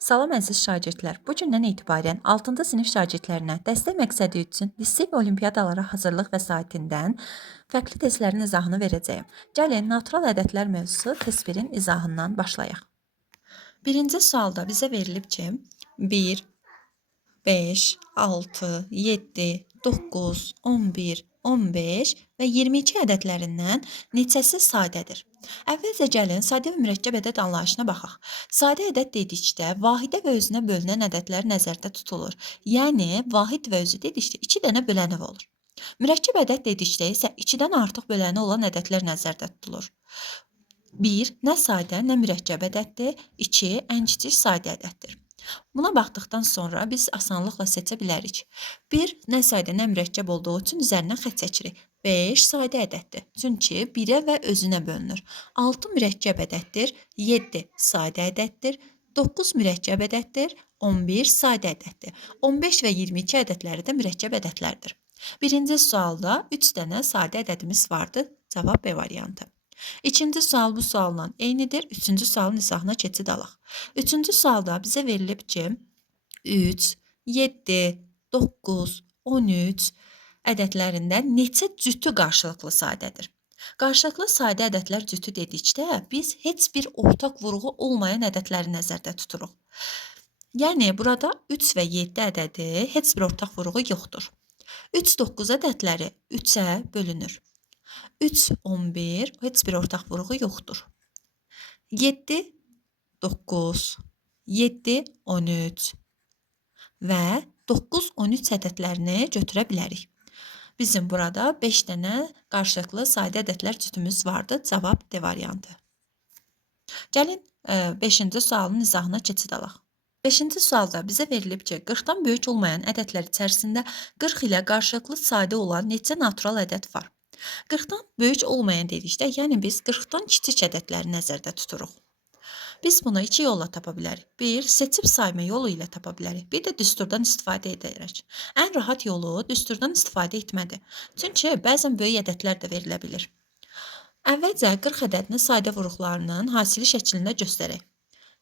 Salam əziz şagirdlər. Bu gündən etibarən 6-cı sinif şagirdlərinə dəstək məqsədi üçün lisey və olimpiyadalara hazırlıq vəsaitindən fərqli testlərin izahını verəcəyəm. Gəlin, natural ədədlər mövzusu test 1-in izahından başlayaq. Birinci sualda bizə verilib ki, 1, 5, 6, 7, 9, 11, 15 və 22 ədədlərindən neçəsi sadədir? Əvvəlcə gəlin, sadə və mürəkkəb ədəd anlayışına baxaq. Sadə ədəd dedikdə vahidə və özünə bölünən ədədlər nəzərdə tutulur. Yəni, vahid və özü dedikdə 2 dənə böləni olur. Mürəkkəb ədəd dedikdə isə 2-dən artıq böləni olan ədədlər nəzərdə tutulur. 1 nə sadə, nə mürəkkəb ədəddir, 2 ən kiçik sadə ədəddir. Buna baxdıqdan sonra biz asanlıqla seçə bilərik. 1 nə sadə, nə mürəkkəb olduğu üçün üzərindən xətt çəkirik. 5 sadə ədəddir, çünki 1-ə və özünə bölünür. 6 mürəkkəb ədəddir, 7 sadə ədəddir, 9 mürəkkəb ədəddir, 11 sadə ədəddir. 15 və 22 ədədləri də mürəkkəb ədədlərdir. Birinci sualda 3 dənə sadə ədədimiz vardı. Cavab B variantı. İkinci sual bu sualla eynidir. Üçüncü sualın izahına keçid alaq. Üçüncü sualda bizə verilib ki, 3, 7, 9, 13 ədədlərindən neçə cütü qarşılıqlı sadədir? Qarşılıqlı sadə ədədlər cütü dedikdə biz heç bir ortaq vurğu olmayan ədədləri nəzərdə tuturuq. Yəni, burada 3 və 7 ədədi heç bir ortaq vurğu yoxdur. 3, 9 ədədləri 3-ə bölünür. 3, 11 heç bir ortaq vurğu yoxdur. 7, 9, 7, 13 və 9, 13 ədədlərini götürə bilərik. Bizim burada 5 dənə qarşılıqlı sadə ədədlər cütümüz vardı. Cavab D variantı. Gəlin, 5-ci sualın izahına keçid alaq. 5-ci sualda bizə verilib ki, 40-dan böyük olmayan ədədlər içərisində 40 ilə qarşılıqlı sadə olan neçə natural ədəd var? 40-dan böyük olmayan dedikdə, yəni biz 40-dan kiçik ədədləri nəzərdə tuturuq. Biz bunu 2 yolla tapa bilərik. 1, seçib sayma yolu ilə tapa bilərik. Bir də düsturdan istifadə edərək. Ən rahat yolu düsturdan istifadə etmədir. Çünki bəzən böyük ədədlər də verilə bilir. Əvvəlcə 40 ədədini sadə vuruqlarının hasili şəklində göstərək.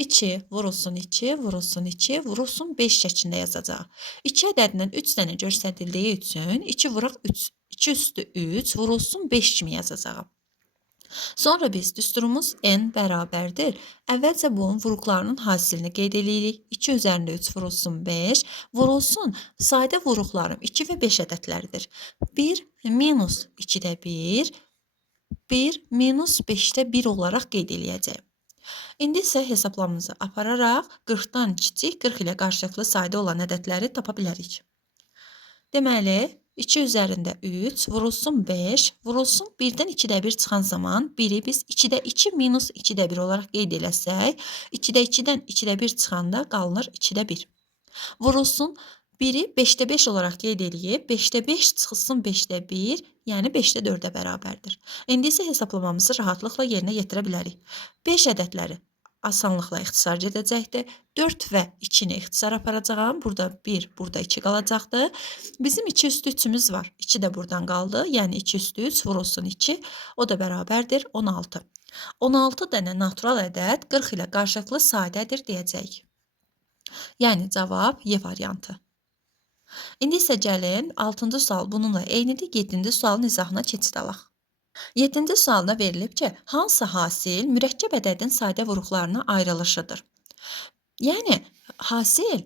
2 vurulsun 2, vurulsun 2, vurulsun 5 şəklində yazacaq. 2 ədədindən 3 dənə göstərildiyi üçün 2 vuraq 3, 2 üstü 3 vurulsun 5 kimi yazacağım. Sonra biz düsturumuz n bərabərdir. Əvvəlcə bunun vuruqlarının hasilini qeyd edirik. 2 üzərində 3 vurulsun 5, vurulsun sadə vuruqlarım 2 və 5 ədədləridir. 1 minus 2-də 1, 1 minus 5-də 1 olaraq qeyd edəcəyim. İndi isə hesablamamızı apararaq 40-dan kiçik, 40 ilə qarşılıqlı sadə olan ədədləri tapa bilərik. Deməli, 2 üzərində 3, vurulsun 5, vurulsun 1-dən 2-də 1 çıxan zaman 1-i biz 2-də 2 minus 2-də 1 olaraq qeyd eləsək, 2-də 2-dən 2-də 1 çıxanda qalınır 2-də 1. Vurulsun 1-i 5-də 5 olaraq qeyd edib, 5-də 5 çıxılsın 5-də 1, yəni 5-də 4-ə bərabərdir. İndi isə hesablamamızı rahatlıqla yerinə yetirə bilərik. 5 ədədləri asanlıqla ixtisar gedəcəkdir. 4 və 2-ni ixtisar aparacağım. Burada 1, burada 2 qalacaqdır. Bizim 2 üstü 3-ümüz var. 2 də buradan qaldı. Yəni 2 üstü 3 vurulsun 2. O da bərabərdir 16. 16 dənə natural ədəd 40 ilə qarşılıqlı sadədir deyəcəyik. Yəni cavab Y variantı. İndi isə gəlin 6-cı sual bununla eynidir. 7-ci sualın izahına keçid alaq. 7-ci sualda verilib ki, hansı hasil mürəkkəb ədədin sadə vuruqlarına ayrılışıdır? Yəni, hasil,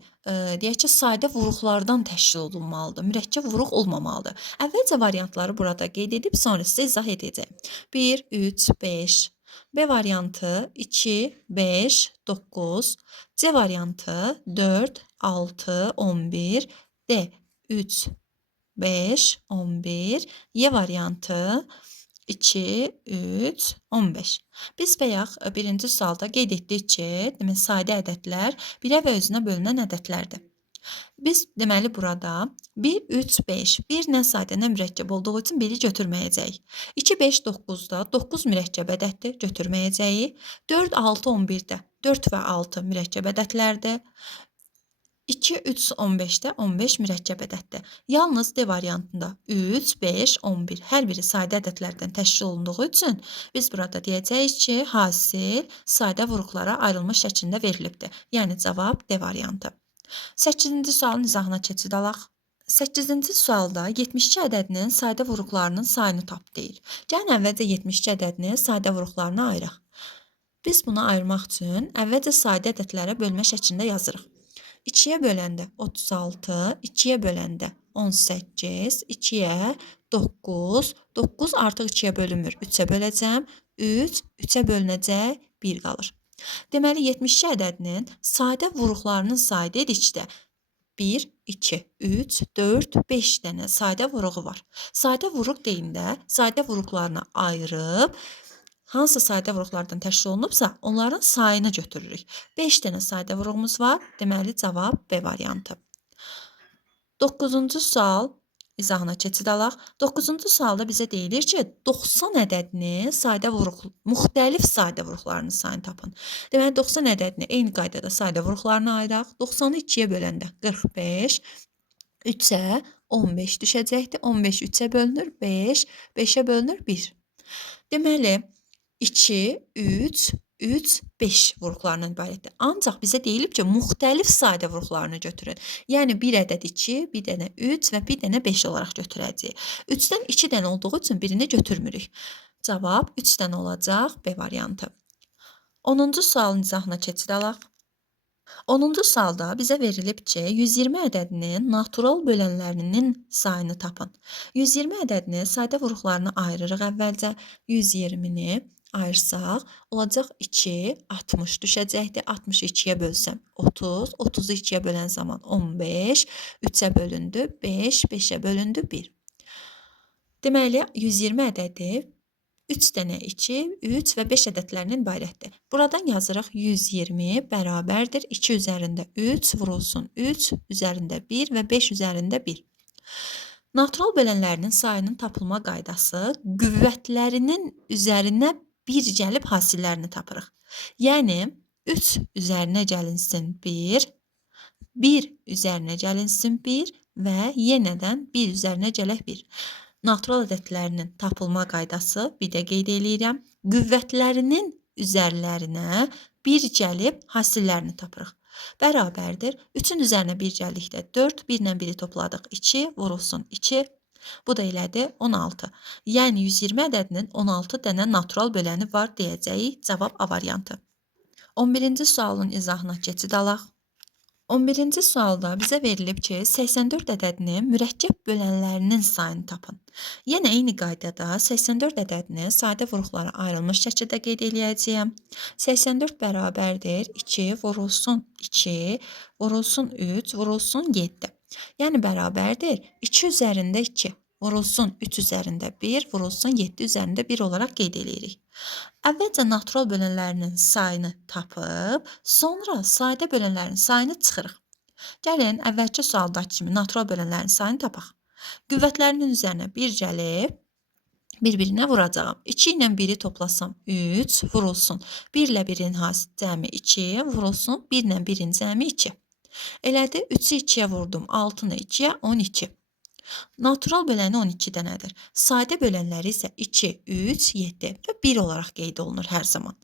deyək ki, sadə vuruqlardan təşkil olunmalıdır, mürəkkəb vuruq olmamalıdır. Əvvəlcə variantları burada qeyd edib, sonra sizə izah edəcəyim. 1, 3, 5, B variantı 2, 5, 9, C variantı 4, 6, 11, D 3, 5, 11, Y variantı 2, 3, 15. Biz bayaq birinci sualda qeyd etdik ki, demək, sadə ədədlər 1-ə və özünə bölünən ədədlərdir. Biz deməli burada 1, 3, 5, 1 nə sadə, nə mürəkkəb olduğu üçün 1-i götürməyəcəyik. 2, 5, 9-da 9 mürəkkəb ədəddir, götürməyəcəyik. 4, 6, 11-də 4 və 6 mürəkkəb ədədlərdir. 2, 3, 15-də 15 mürəkkəb ədəddir. Yalnız D variantında 3, 5, 11 hər biri sadə ədədlərdən təşkil olunduğu üçün biz burada deyəcəyik ki, hasil sadə vuruqlara ayrılmış şəklində verilibdir. Yəni cavab D variantı. 8-ci sualın izahına keçid alaq. 8-ci sualda 72 ədədinin sadə vuruqlarının sayını tap deyil. Gəlin əvvəlcə 72 ədədini sadə vuruqlarına ayıraq. Biz bunu ayırmaq üçün əvvəlcə sadə ədədlərə bölmə şəklində yazırıq. 2-yə böləndə 36, 2-yə böləndə 18, 2-yə 9, 9 artıq 2-yə bölünmür. 3-ə böləcəm, 3, 3-ə bölünəcək 1 qalır. Deməli, 72 ədədinin sadə vuruqlarının sayı dedikdə 1, 2, 3, 4, 5 dənə sadə vuruğu var. Sadə vuruq deyində sadə vuruqlarını ayırıb, hansı sadə vuruqlardan təşkil olunubsa, onların sayını götürürük. 5 dənə sadə vuruğumuz var. Deməli, cavab B variantı. 9-cu sual izahına keçid alaq. 9-cu sualda bizə deyilir ki, 90 ədədini sadə vuruq, müxtəlif sadə vuruqlarının sayını tapın. Deməli, 90 ədədini eyni qaydada sadə vuruqlarına ayıraq. 90-ı 2-yə böləndə 45, 3-ə 15 düşəcəkdir. 15 3-ə bölünür, 5, 5-ə bölünür, 1. Deməli, 2, 3, 3, 5 vuruqlarından ibarətdir. Ancaq bizə deyilib ki, müxtəlif sadə vuruqlarını götürün. Yəni, bir ədəd 2, bir dənə 3 və bir dənə 5 olaraq götürəcəyik. 3-dən 2 dənə olduğu üçün birini götürmürük. Cavab 3 dənə olacaq B variantı. 10-cu sualın izahına keçid alaq. 10-cu sualda bizə verilib ki, 120 ədədinin natural bölənlərinin sayını tapın. 120 ədədini sadə vuruqlarına ayırırıq əvvəlcə. 120-ni ayırsaq, olacaq 2, 60 düşəcəkdir. 60-ı 2-yə bölsəm 30, 30-u 2-yə bölən zaman 15, 3-ə bölündü, 5, 5-ə bölündü, 1. Deməli, 120 ədədi 3 dənə 2, 3 və 5 ədədlərindən ibarətdir. Buradan yazırıq 120 bərabərdir 2 üzərində 3 vurulsun 3 üzərində 1 və 5 üzərində 1. Natural bölənlərinin sayının tapılma qaydası qüvvətlərinin üzərinə 1 gəlib hasillərini tapırıq. Yəni 3 üzərinə gəlinsin 1, 1 üzərinə gəlinsin 1 və yenədən 1 üzərinə gələk 1. Natural ədədlərinin tapılma qaydası, bir də qeyd eləyirəm, qüvvətlərinin üzərlərinə 1 gəlib hasillərini tapırıq. Bərabərdir. 3-ün üzərinə 1 gəldikdə 4, 1 ilə 1-i topladıq 2, vurulsun 2. Bu da elədi 16. Yəni 120 ədədinin 16 dənə natural böləni var deyəcəyik. Cavab A variantı. 11-ci sualın izahına keçid alaq. 11-ci sualda bizə verilib ki, 84 ədədinin mürəkkəb bölənlərinin sayını tapın. Yenə eyni qaydada 84 ədədini sadə vuruqlara ayrılmış şəkildə qeyd eləyəcəyəm. 84 bərabərdir 2 vurulsun 2, vurulsun 3, vurulsun 7. Yəni bərabərdir 2 üzərində 2, vurulsun 3 üzərində 1, vurulsun 7 üzərində 1 olaraq qeyd eləyirik. Əvvəlcə natural bölənlərinin sayını tapıb, sonra sadə bölənlərin sayını çıxırıq. Gəlin, əvvəlki sualdakı kimi natural bölənlərin sayını tapaq. Qüvvətlərinin üzərinə 1 gəlib, bir-birinə vuracağım. 2 ilə 1-i toplasam 3, vurulsun. 1 ilə 1-in cəmi 2, vurulsun. 1 ilə 1-in cəmi 2. Elədi, 3-ü 2-yə vurdum, 6-nı 2-yə 12. Natural böləni 12 dənədir. Sadə bölənləri isə 2, 3, 7 və 1 olaraq qeyd olunur hər zaman.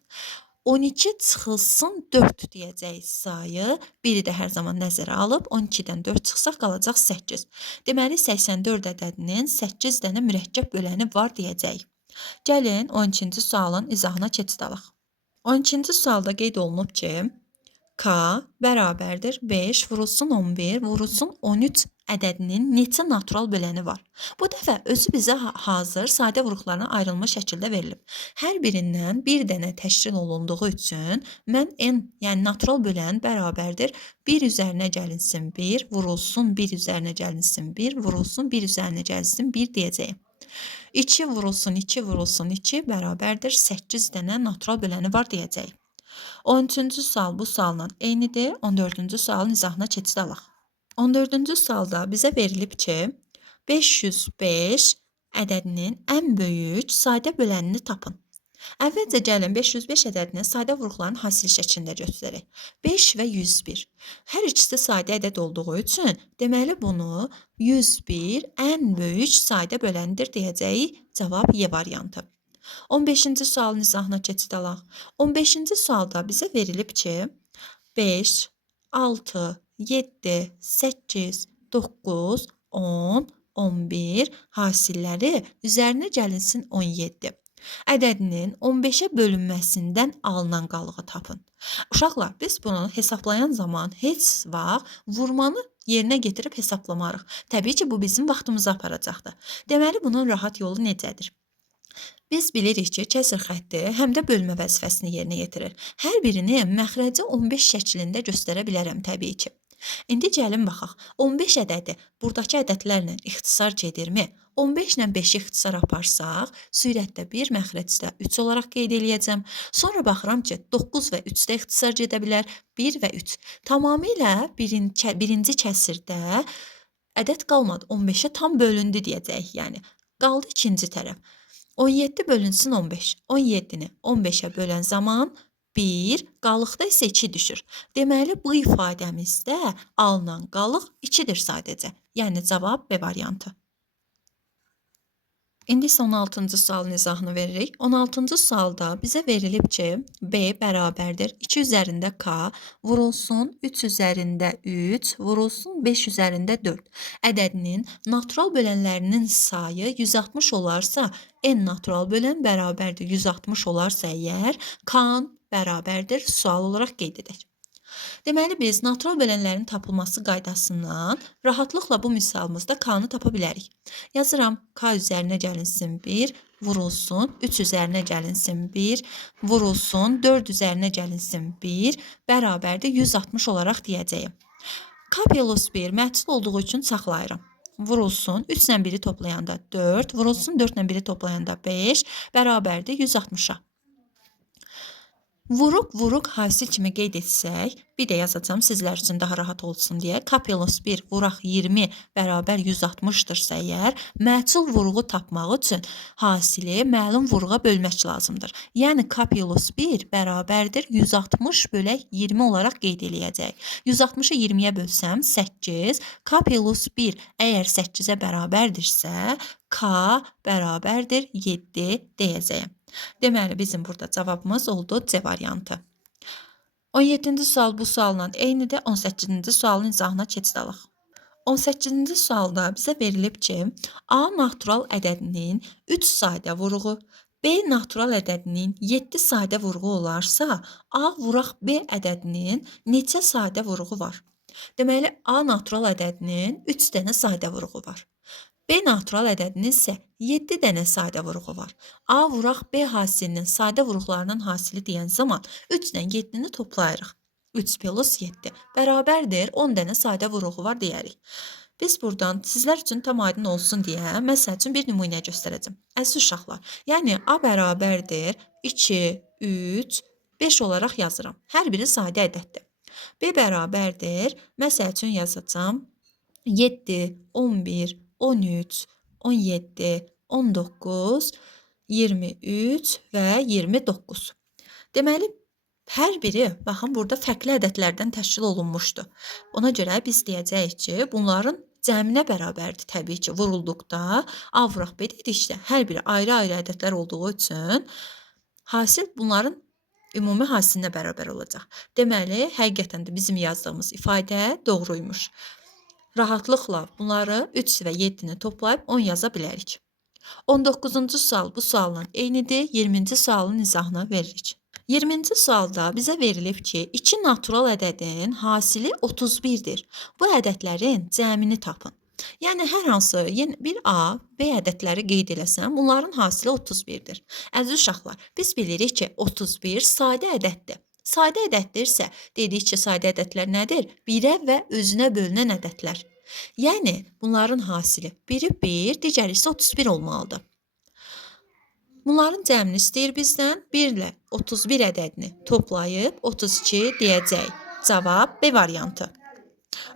12 çıxılsın 4 deyəcəyik sayı. 1-i də hər zaman nəzərə alıb 12-dən 4 çıxsaq qalacaq 8. Deməli 84 ədədinin 8 dənə mürəkkəb böləni var deyəcəyik. Gəlin 12-ci sualın izahına keçid alaq. 12-ci sualda qeyd olunub ki, K bərabərdir 5 vurulsun 11 vurulsun 13 ədədinin neçə natural böləni var? Bu dəfə özü bizə hazır sadə vuruqlarına ayrılmış şəkildə verilib. Hər birindən bir dənə təşkil olunduğu üçün mən n, yəni natural bölən bərabərdir 1 üzərinə gəlinsin 1, vurulsun 1 üzərinə gəlinsin 1, vurulsun 1 üzərinə gəlinsin 1 deyəcəyim. 2 vurulsun 2 vurulsun 2 bərabərdir 8 dənə natural böləni var deyəcəyik. 13-cü sual bu sualla eynidir. 14-cü sualın izahına keçid alaq. 14-cü sualda bizə verilib ki, 505 ədədinin ən böyük sadə bölənini tapın. Əvvəlcə gəlin 505 ədədini sadə vurğuların hasil şəklində göstərək. 5 və 101. Hər ikisi sadə ədəd olduğu üçün, deməli bunu 101 ən böyük sadə böləndir deyəcəyik. Cavab Y variantı. 15-ci sualın izahına keçid alaq. 15-ci sualda bizə verilib ki, 5, 6, 7, 8, 9, 10, 11 hasilləri üzərinə gəlinsin 17. Ədədinin 15-ə bölünməsindən alınan qalığı tapın. Uşaqlar, biz bunu hesablayan zaman heç vaxt vurmanı yerinə getirib hesablamarıq. Təbii ki, bu bizim vaxtımızı aparacaqdır. Deməli, bunun rahat yolu necədir? Biz bilirik ki, kəsr xətti həm də bölmə vəzifəsini yerinə yetirir. Hər birini məxrəci 15 şəklində göstərə bilərəm təbii ki. İndi gəlin baxaq. 15 ədədi buradakı ədədlərlə ixtisar gedirmi? 15 ilə 5-i ixtisar aparsaq, sürətdə 1, məxrəcdə 3 olaraq qeyd eləyəcəm. Sonra baxıram ki, 9 və 3-də ixtisar gedə bilər, 1 və 3. Tamamilə birinci kəsirdə ədəd qalmadı. 15-ə tam bölündü deyəcəyik, yəni. Qaldı ikinci tərəf. 17 bölünsün 15. 17-ni 15-ə bölən zaman 1, qalıqda isə 2 düşür. Deməli, bu ifadəmizdə alınan qalıq 2-dir sadəcə. Yəni, cavab B variantı. İndi isə 16-cı sualın izahını veririk. 16-cı sualda bizə verilib ki, B bərabərdir 2 üzərində K vurulsun 3 üzərində 3 vurulsun 5 üzərində 4. Ədədinin natural bölənlərinin sayı 160 olarsa, N natural bölən bərabərdir 160 olarsa əgər, K bərabərdir sual olaraq qeyd edək. Deməli, biz natural bölənlərin tapılması qaydasından rahatlıqla bu misalımızda K-nı tapa bilərik. Yazıram, K üzərinə gəlinsin 1, vurulsun, 3 üzərinə gəlinsin 1, vurulsun, 4 üzərinə gəlinsin 1, bərabərdir 160 olaraq deyəcəyim. K plus 1 məhdud olduğu üçün saxlayıram. Vurulsun, 3 ilə 1-i toplayanda 4, vurulsun, 4 ilə 1-i toplayanda 5, bərabərdir 160-a. Vuruq hasil kimi qeyd etsək, bir də yazacağam sizlər üçün daha rahat olsun deyə. K plus 1 vuraq 20 bərabər 160-dırsa əgər, məhsul vuruğu tapmaq üçün hasili məlum vuruğa bölmək lazımdır. Yəni, K plus 1 bərabərdir 160 bölək 20 olaraq qeyd eləyəcək. 160-ı 20-yə bölsəm 8, K plus 1 əgər 8-ə bərabərdirsə, K bərabərdir 7 deyəcəyim. Deməli, bizim burada cavabımız oldu C variantı. 17-ci sual bu sualla eynidir. 18-ci sualın izahına keçid alaq. 18-ci sualda bizə verilib ki, A natural ədədinin 3 sadə vuruğu, B natural ədədinin 7 sadə vuruğu olarsa, A vuraq B ədədinin neçə sadə vuruğu var? Deməli, A natural ədədinin 3 dənə sadə vuruğu var. B natural ədədinin isə 7 dənə sadə vuruğu var. A vuraq B hasilinin sadə vuruqlarının hasili deyən zaman 3 ilə 7-ni toplayırıq. 3 plus 7 bərabərdir 10 dənə sadə vuruğu var deyərik. Biz buradan sizlər üçün tam aydın olsun deyə, məsəl üçün bir nümunə göstərəcəm. Əziz uşaqlar, yəni A bərabərdir 2, 3, 5 olaraq yazıram. Hər biri sadə ədəddir. B bərabərdir, məsəl üçün yazacağam 7, 11, 13, 17, 19, 23 və 29. Deməli, hər biri, baxın, burada fərqli ədədlərdən təşkil olunmuşdur. Ona görə biz deyəcəyik ki, bunların cəminə bərabərdir təbii ki, vurulduqda. A vuraq B dedikdə, hər biri ayrı-ayrı ədədlər olduğu üçün hasil bunların ümumi hasilinə bərabər olacaq. Deməli, həqiqətən də bizim yazdığımız ifadə doğruymuş. Rahatlıqla bunları 3 və 7-ni toplayıb 10 yaza bilərik. 19-cu sual bu sualla eynidir. 20-ci sualın izahını veririk. 20-ci sualda bizə verilib ki, 2 natural ədədin hasili 31-dir. Bu ədədlərin cəmini tapın. Yəni, hər hansı bir A, B ədədləri qeyd eləsəm, bunların hasili 31-dir. Əziz uşaqlar, biz bilirik ki, 31 sadə ədəddir. Sadə ədəddirsə, dedik ki, sadə ədədlər nədir? 1-ə və özünə bölünən ədədlər. Yəni, bunların hasili biri 1, digəri isə 31 olmalıdır. Bunların cəmini istəyir bizdən 1 ilə 31 ədədini toplayıb 32 deyəcək. Cavab B variantı.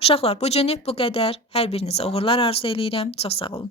Uşaqlar, bu günlük bu qədər. Hər birinizə uğurlar arzu edirəm. Çox sağ olun.